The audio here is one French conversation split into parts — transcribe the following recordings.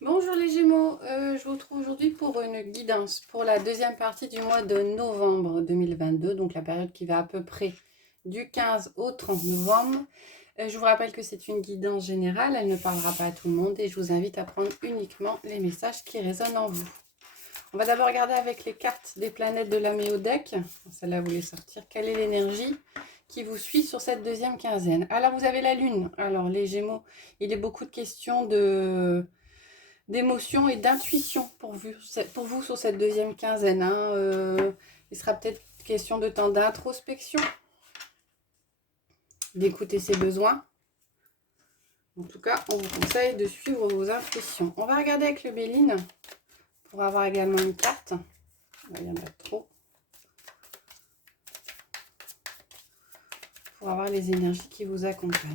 Bonjour les Gémeaux, je vous retrouve aujourd'hui pour une guidance pour la deuxième partie du mois de novembre 2022, donc la période qui va à peu près du 15 au 30 novembre. Je vous rappelle que c'est une guidance générale, elle ne parlera pas à tout le monde et je vous invite à prendre uniquement les messages qui résonnent en vous. On va d'abord regarder avec les cartes des planètes de l'Améo-deck, celle-là voulait sortir, quelle est l'énergie qui vous suit sur cette deuxième quinzaine. Alors vous avez la Lune, alors les Gémeaux, il est beaucoup de questions d'émotion et d'intuition pour vous sur cette deuxième quinzaine. Il sera peut-être question de temps d'introspection, d'écouter ses besoins. En tout cas, on vous conseille de suivre vos intuitions. On va regarder avec le Béline pour avoir également une carte. Il y en a trop. Pour avoir les énergies qui vous accompagnent.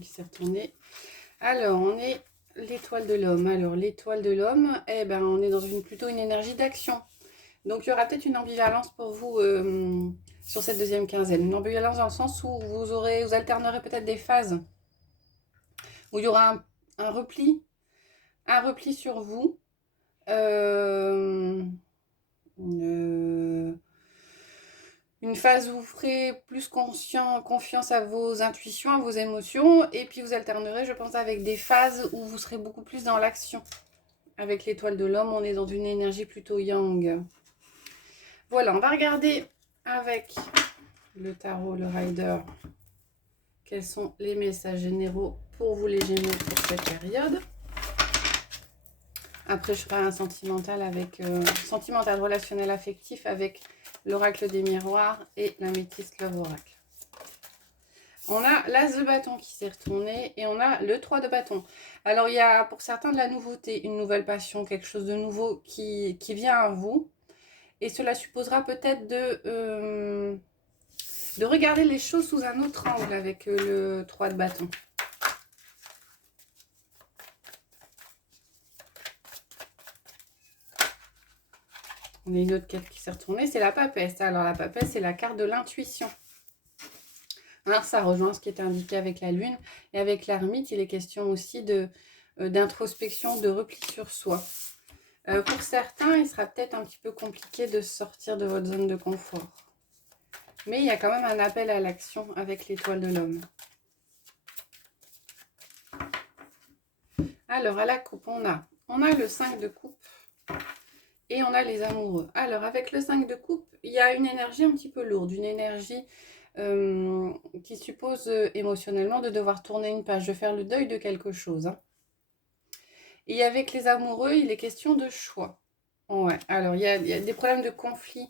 Qui s'est retourné. Alors, on est l'étoile de l'homme. Alors, l'étoile de l'homme, on est dans plutôt une énergie d'action. Donc, il y aura peut-être une ambivalence pour vous sur cette deuxième quinzaine. Une ambivalence dans le sens où vous alternerez peut-être des phases où il y aura un repli sur vous. Une phase où vous ferez plus confiance à vos intuitions, à vos émotions, et puis vous alternerez, je pense, avec des phases où vous serez beaucoup plus dans l'action. Avec l'étoile de l'homme, on est dans une énergie plutôt yang. Voilà, on va regarder avec le tarot, le rider, quels sont les messages généraux pour vous les Gémeaux pour cette période. Après, je ferai un sentimental relationnel affectif avec l'oracle des miroirs et la métisse Love Oracle. On a l'As de bâton qui s'est retourné et on a le 3 de bâton. Alors, il y a pour certains de la nouveauté, une nouvelle passion, quelque chose de nouveau qui vient à vous. Et cela supposera peut-être de regarder les choses sous un autre angle avec le 3 de bâton. On a une autre carte qui s'est retournée, c'est la papesse. Alors, la papesse, c'est la carte de l'intuition. Alors, ça rejoint ce qui est indiqué avec la lune. Et avec l'ermite, il est question aussi d'introspection, de repli sur soi. Pour certains, il sera peut-être un petit peu compliqué de sortir de votre zone de confort. Mais il y a quand même un appel à l'action avec l'étoile de l'homme. Alors, à la coupe, on a le 5 de coupe et on a les amoureux. Alors, avec le 5 de coupe, il y a une énergie un petit peu lourde, une énergie qui suppose émotionnellement de devoir tourner une page, de faire le deuil de quelque chose. Et avec les amoureux, il est question de choix. Ouais, alors il y a des problèmes de conflit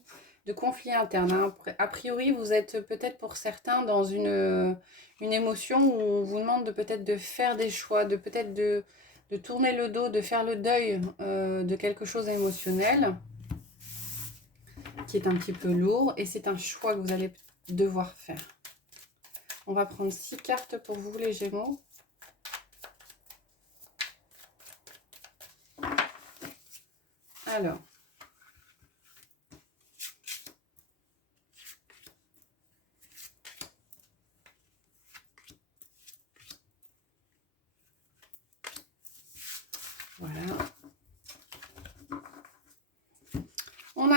interne. Hein. A priori, vous êtes peut-être pour certains dans une émotion où on vous demande peut-être de faire des choix, de tourner le dos, de faire le deuil de quelque chose émotionnel qui est un petit peu lourd. Et c'est un choix que vous allez devoir faire. On va prendre 6 cartes pour vous, les Gémeaux. Alors, voilà. On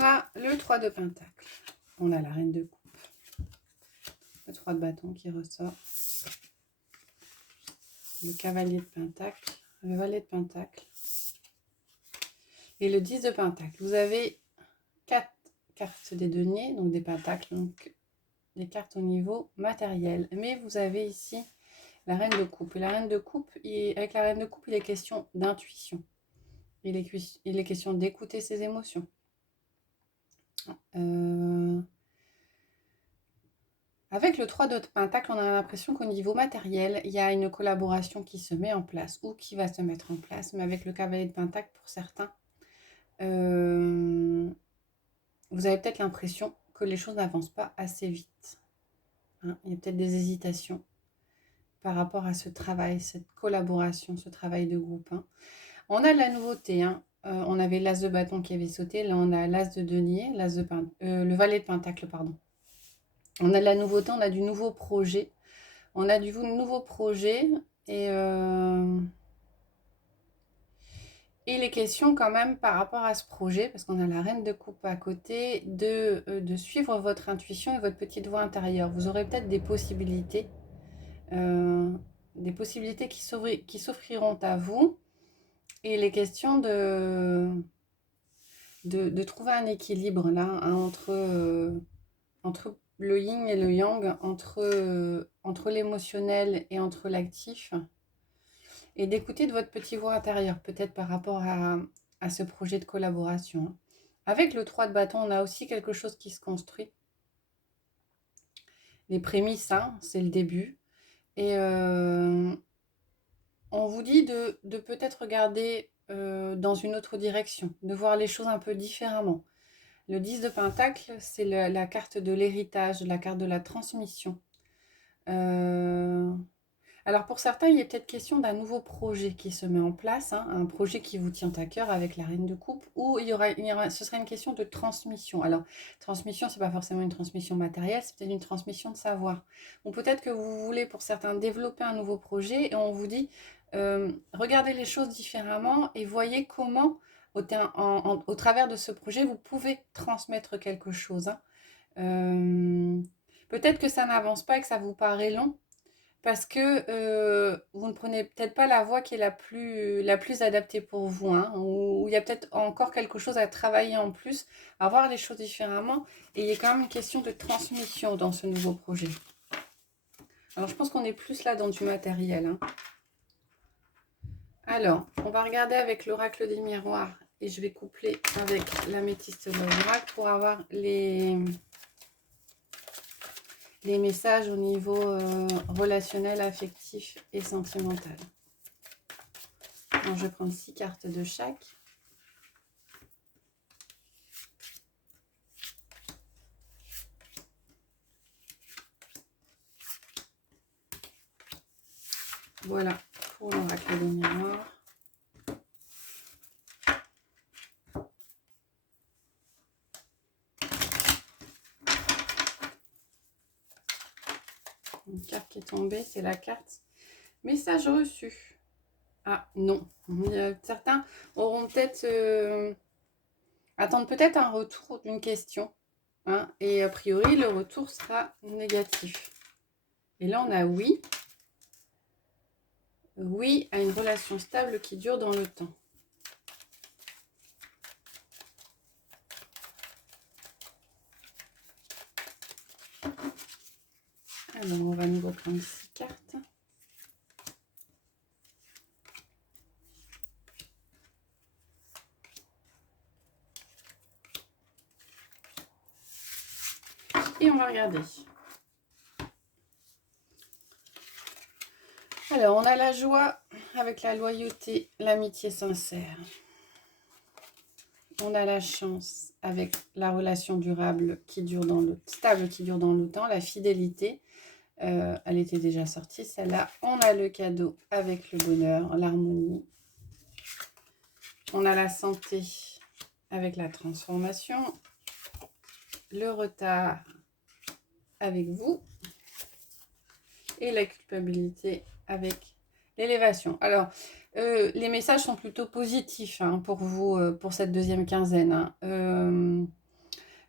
a le 3 de pentacle. On a la reine de coupe. Le 3 de bâton qui ressort. Le cavalier de pentacle. Le valet de pentacle. Et le 10 de pentacle. Vous avez 4 cartes des deniers, donc des pentacles, donc des cartes au niveau matériel. Mais vous avez ici la reine de coupe. Et la reine de coupe, avec la reine de coupe, il est question d'intuition. Il est question d'écouter ses émotions. Avec le 3 de Pentacle, on a l'impression qu'au niveau matériel, il y a une collaboration qui se met en place ou qui va se mettre en place. Mais avec le Cavalier de Pentacle, pour certains, vous avez peut-être l'impression que les choses n'avancent pas assez vite. Hein. Il y a peut-être des hésitations par rapport à ce travail, cette collaboration, ce travail de groupe. Hein. On a de la nouveauté. Hein. On avait l'As de bâton qui avait sauté. Là, on a l'As de denier, le Valet de Pentacle, pardon. On a de la nouveauté, on a du nouveau projet. On a du nouveau projet et il est question quand même par rapport à ce projet, parce qu'on a la reine de coupe à côté, de suivre votre intuition et votre petite voix intérieure. Vous aurez peut-être des possibilités qui s'offriront à vous. Et il est question de trouver un équilibre là, hein, entre le yin et le yang, entre l'émotionnel et entre l'actif. Et d'écouter de votre petit voix intérieur, peut-être par rapport à ce projet de collaboration. Hein. Avec le 3 de bâton, on a aussi quelque chose qui se construit. Les prémices, hein, c'est le début. Et on vous dit de peut-être regarder dans une autre direction, de voir les choses un peu différemment. Le 10 de Pentacle, c'est la carte de l'héritage, la carte de la transmission. Alors pour certains, il est peut-être question d'un nouveau projet qui se met en place, hein, un projet qui vous tient à cœur avec la reine de coupe, ou ce serait une question de transmission. Alors, transmission, c'est pas forcément une transmission matérielle, c'est peut-être une transmission de savoir. Ou peut-être que vous voulez, pour certains, développer un nouveau projet et on vous dit, regardez les choses différemment et voyez comment, au travers de ce projet, vous pouvez transmettre quelque chose. Hein. Peut-être que ça n'avance pas et que ça vous paraît long, parce que vous ne prenez peut-être pas la voie qui est la plus adaptée pour vous, hein, où il y a peut-être encore quelque chose à travailler en plus, à voir les choses différemment. Et il y a quand même une question de transmission dans ce nouveau projet. Alors, je pense qu'on est plus là dans du matériel. Hein. Alors, on va regarder avec l'oracle des miroirs et je vais coupler avec l'améthyste de l'oracle pour avoir les messages au niveau relationnel, affectif et sentimental. Alors, je vais prendre 6 cartes de chaque. Voilà pour l'oracle des miroirs. Une carte qui est tombée, c'est la carte message reçu. Ah non, certains auront peut-être attendre peut-être un retour d'une question, hein, et a priori le retour sera négatif. Et là on a oui, oui à une relation stable qui dure dans le temps. Alors on va nous reprendre 6 cartes. Et on va regarder. Alors, on a la joie avec la loyauté, l'amitié sincère. On a la chance avec la relation durable stable qui dure dans le temps, la fidélité. Elle était déjà sortie, celle-là. On a le cadeau avec le bonheur, l'harmonie. On a la santé avec la transformation. Le retard avec vous. Et la culpabilité avec l'élévation. Alors, les messages sont plutôt positifs, hein, pour vous, pour cette deuxième quinzaine. Hein.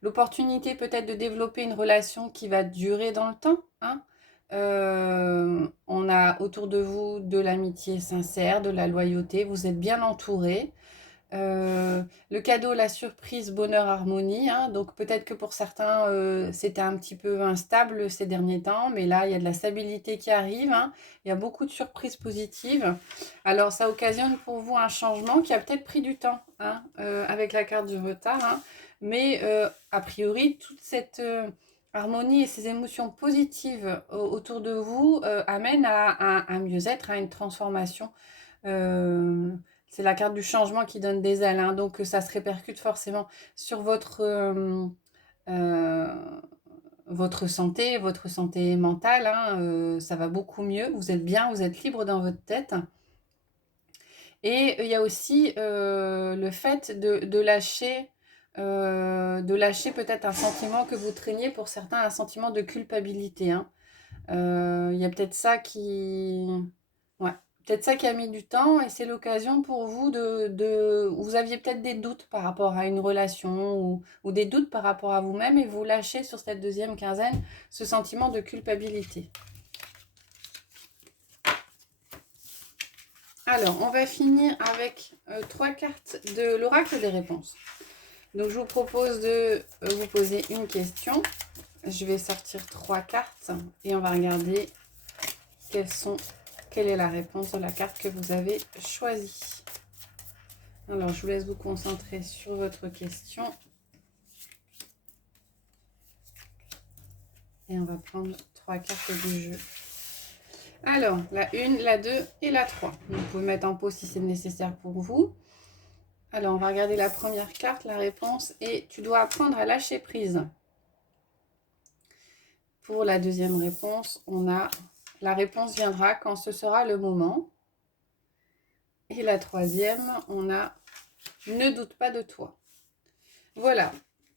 L'opportunité peut-être de développer une relation qui va durer dans le temps. Hein. On a autour de vous de l'amitié sincère, de la loyauté. Vous êtes bien entouré. Le cadeau, la surprise, bonheur, harmonie. Hein. Donc peut-être que pour certains, c'était un petit peu instable ces derniers temps, mais là, il y a de la stabilité qui arrive. Hein. Il y a beaucoup de surprises positives. Alors ça occasionne pour vous un changement qui a peut-être pris du temps, hein, avec la carte du retard. Hein. Mais a priori, toute cette harmonie et ces émotions positives autour de vous amènent à un mieux-être, à une transformation. C'est la carte du changement qui donne des ailes, hein, donc ça se répercute forcément sur votre santé mentale, hein, ça va beaucoup mieux, vous êtes bien, vous êtes libre dans votre tête. Et il y a aussi le fait de lâcher peut-être un sentiment que vous traîniez, pour certains, un sentiment de culpabilité, hein. Il y a peut-être ça qui... Ouais, peut-être ça qui a mis du temps, et c'est l'occasion pour vous vous aviez peut-être des doutes par rapport à une relation, ou des doutes par rapport à vous-même, et vous lâchez sur cette deuxième quinzaine ce sentiment de culpabilité. Alors, on va finir avec 3 cartes de l'oracle des réponses. Donc, je vous propose de vous poser une question. Je vais sortir 3 cartes et on va regarder quelle est la réponse de la carte que vous avez choisie. Alors, je vous laisse vous concentrer sur votre question. Et on va prendre 3 cartes du jeu. Alors, la 1, la 2 et la 3. Vous pouvez mettre en pause si c'est nécessaire pour vous. Alors, on va regarder la première carte, la réponse, et tu dois apprendre à lâcher prise. Pour la deuxième réponse, on a la réponse viendra quand ce sera le moment. Et la troisième, on a ne doute pas de toi. Voilà.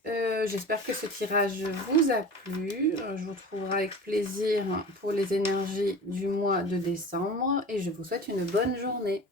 J'espère que ce tirage vous a plu. Je vous retrouverai avec plaisir pour les énergies du mois de décembre et je vous souhaite une bonne journée.